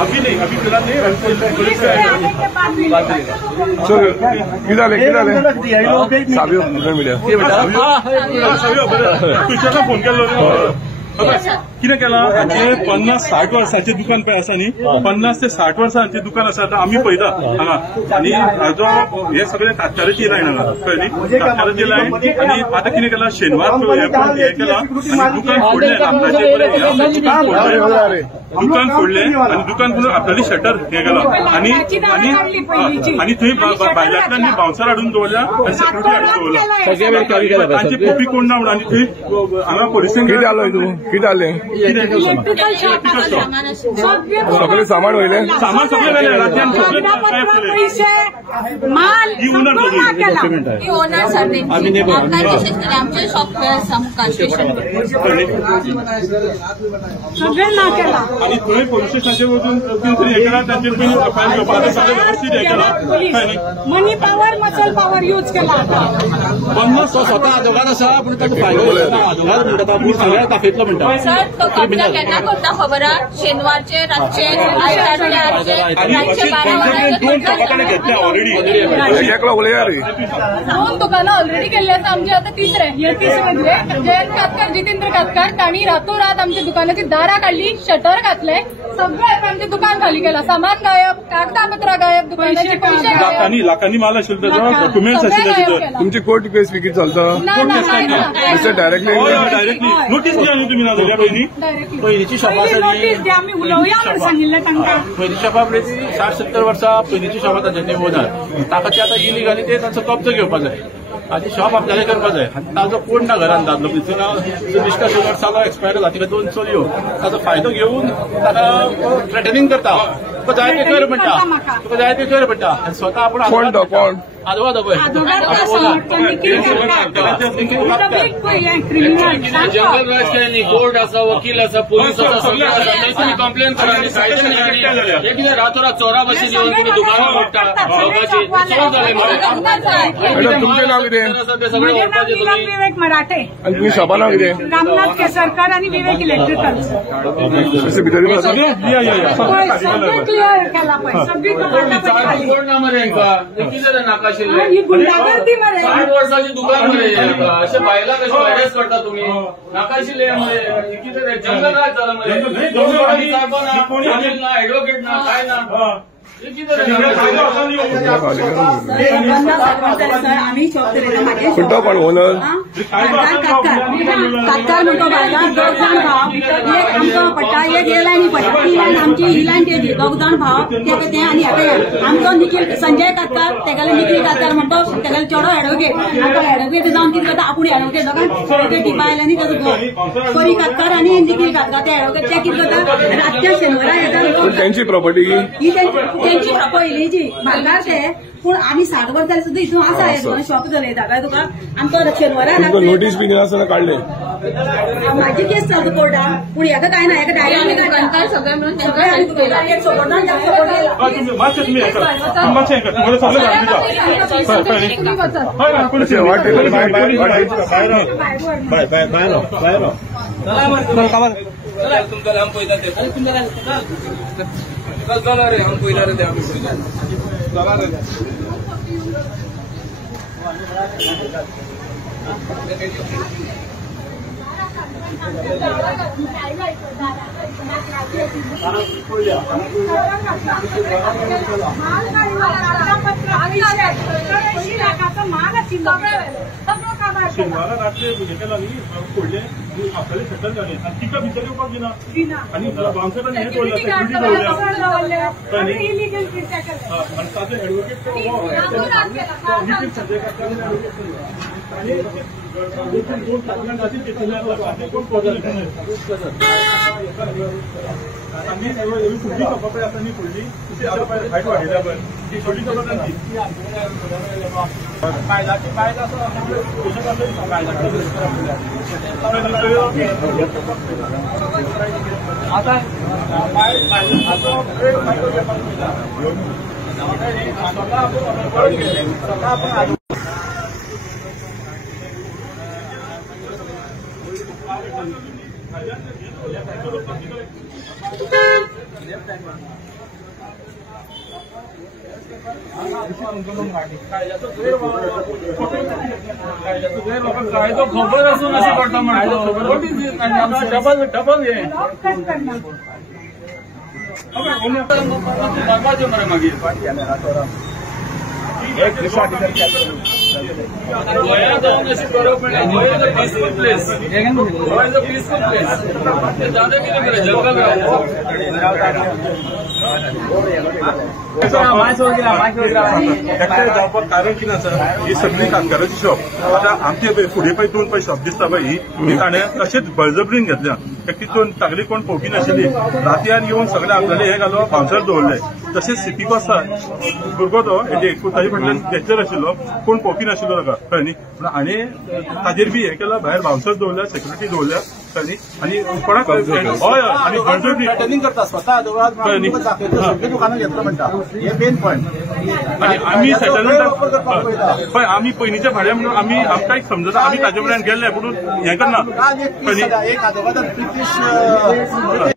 अभी नहीं, अभी फिलहाल नहीं। फोन केलो कितें केलां, 50-60 वर्सांचे दुकान पळय आसा न्ही, 50 ते 60 वर्सांचे दुकान आसा आतां आमी पळयता हांगा, आनी हाजो हे सगळे तात्काळची लायन हांगा कळ्ळी, तात्काळची लायन. आनी आतां कितें केलां, शेनवार हे केलां आनी दुकान फोडलें, दुकान फोडलें आनी दुकान करून आपल्याली शटर हे केलां आनी थंय भायल्यांतल्यान बाउन्सर हाडून दवरल्या आनी सेक्युरिटी हाडून दवरला. तांची कॉपी कोण ना म्हणून आनी थंय हांगा पोलिसांक कितें जालें सगळें सामान वयलें, सामान सगळें गेलें राज्यान सगळें आणि थंय पोलीस स्टेशनाचेर वचून हे केला, तांचेर पयलीं एफआयआर घेवपाक सगळें व्यवस्थीत हे केलां. मनी पॉवर मसल पॉवर यूज केला. 50 स्वता आदोगार आसा पूण ताका फायदो ना, आदोगार म्हणटा पूण सगळ्या दाखयतलो म्हणटा. सर तो कब्जा केन्ना करता खबर आहा? शेनवारचे रातचे जाऊन दुकानं ऑलरेडी केल्ले आसा आमचे. आतां तिसरे जयंत कातकर, जितेंद्र कातकर तांणी रातोरात आमच्या दुकानाची दारां काढली, शटर घातले, सगळे आमचे दुकान खाली केला, सामान गायब, कागदापत्रां गायब, दुकानाचे पैसे लाखांनी माल आशिल्लो ताजो, डॉक्युमेंट्स आशिल्ले. तुमची कोर्ट केस विकीत चलता डायरेक्टली नोटीस दिया न्ही तुमी ना जाल्यार पयलींची शॉपां पयलींची शॉपां ती 60-70 वर्सां पयलींची शॉपां तांचे ओनर, ताका ते आतां इलिगली ते ताचो कब्जो घेवपाक जाय आनी शॉप आपल्याला करपाक जाय. आनी ताजो कोण ना घरान दादलो निश्का शुगर सालो एक्सपायर जाला, तिका 2 चलयो, ताजो फायदो घेवन ताका थ्रेटनिंग करता, तुका जाय ते कर म्हणटा, तुका जाय ते कर म्हणटा आनी स्वता आपूण आदवोगाद पळय जंगल राज केले, कोर्ट आसा, वकील आसा, पोलीस आसा, सगळे आसा, तुम्ही कंप्लेन करा आनी सायडीन हे कितें रातोरात चोरा भाशेन येवन तुमी दुकानां मोडटा शॉपाची, चोर जाले तुमचें नांव कितें? विवेक मराठे. आनी तुमी शॉपा नांव कितें? रामनाथ केसरकर आणि विवेक इलेक्ट्रिकल्स. भितर क्लियर केला पळय सगळी कोण ना मरे कितें नाका आशिल्लें, गुंडागर्दी मरे 60 वर्सांची दुकान मरे, अशें बायलां कशें हॅरेस करता तुमी, नाका आशिल्लें मरे कितें रे जंगल राज जाला मरे, कोणी ना एडवोकेट ना काय ना. आम्ही शॉप कुठं पण ओनर कातकार म्हणतो बायला 2 जाण भाव, एक आमकां पडटा, एक हे लायनी पडटा, ती लायन आमची, ही लायन तेजी, 2 जाण भाव ते आनी हेका आमचो निखील संजय कातकार, तेगेलो निखील कातकार म्हणतो, तेगेलो चेडो एडवोकेट, आमकां एडवोकेट जावन कितें करता, आपूण एडवोकेट दोगांय ते टिपा आयल्यानी ताजो घर परी कातकार आनी निखील कातकार ते एडवोकेट ते कितें करता, रातच्या शेनवारा येता त्यांची प्रॉपर्टी ही त्यांची पयलींची भांगार ते, पूण आमी 60 वर्सां सुद्दां हितून आसा शॉप चलयता काय तुका. आमकां शेनवारा नोटीस बी आसतना काडले, म्हाजी केस चलता कोर्टान, पूण हेका काय ना, हेका डायरेक्ट दुकानकार सगळे मिळून तुमका लांब पळयता ते चला रे हम पळयना रे ते आमी पळयना चला रे शेनवारा रात्री हे केला न्ही, फोडले आपल्याला शटर जाले आनी तिका भितर येवपाक दिना आनी बाउन्सरांनी हे दवरला, सेक्युरिटी दवरल्या आनी ताजो एडवोकेट संजय कातकर आनी 2 तारखांची कोण पॉझिटिव्ह आनी फुडली शॉपां पळय आसा न्ही, फुडली हायट वाडयल्या पळय ती फुडली शॉपां तांची बायलाची बायल आसा आतां कायदो खबर असून अशी करता म्हणतो डबल हे बनवायचे मरे मागीर गोंया जाऊन अशी करप म्हणजे Goa is a peaceful place Goa is a peaceful place जाता कितें मरे जंगल एकठांय जावपाक कारण कितें आसा ही सगळी कामगारांची शॉप आतां आमचे फुडें पळय 2 पळय शॉप दिसता पळय ही ताणें तशेंच बळजबरीन घेतल्या तितून तागली कोण पळोवपी नाशिल्ली रातयान येवन सगळे आपल्याले हे घालून बाउन्सर दवरले तशेंच सिटी कोस्ता भुरगो तो हेजे 19 फाटल्यान गॅस्चर आशिल्लो कोण पळोवपी नाशिल्लो ताका कळ्ळें न्ही पूण हाणें ताजेर बी हे केला भायर बाउन्सर दवरल्या सेक्युरिटी दवरल्या कळ्ळें न्ही आनी कोणाक हय आनी बळजबरी ट्रेनिंग करता स्वता दुकानां घेतलं म्हणटा हे मेन पॉयंट आणि आम्ही सेटलमेंट पळय आमी पयलींच्या भाड्या म्हणून आमी आमकां एक समजता आमी ताजे कडल्यान गेल्ले पूण हें करना एक आदवोगाद ब्रिटीश